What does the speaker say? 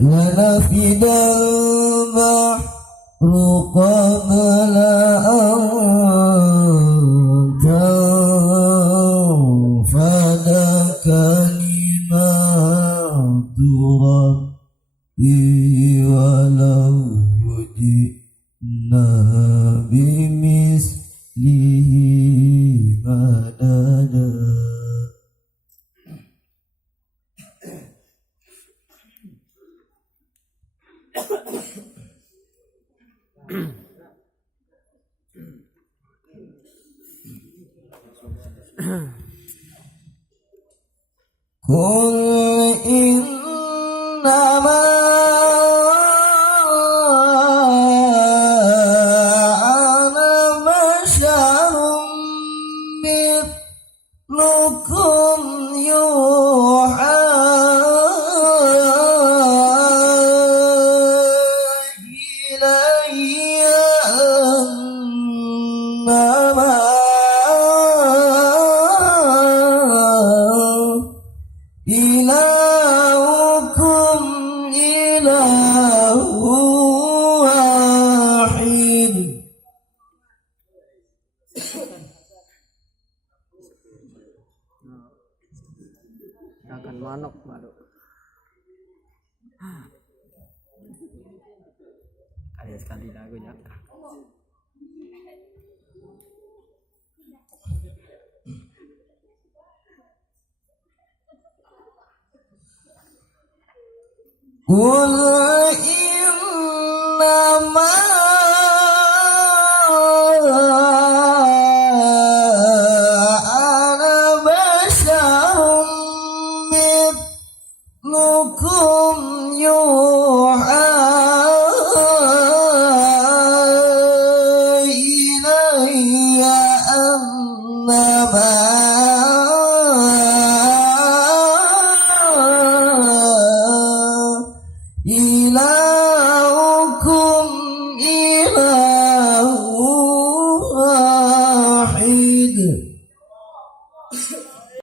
ونفد البحر قبل أن تنفد كلمات ربي ولو جئنا بمثله مددا. قل إنما أنا بشر مثلكم يوحى إلي أنما إلهكم إله واحد. Makan manok baru. Kali sekali lagunya. قل إنما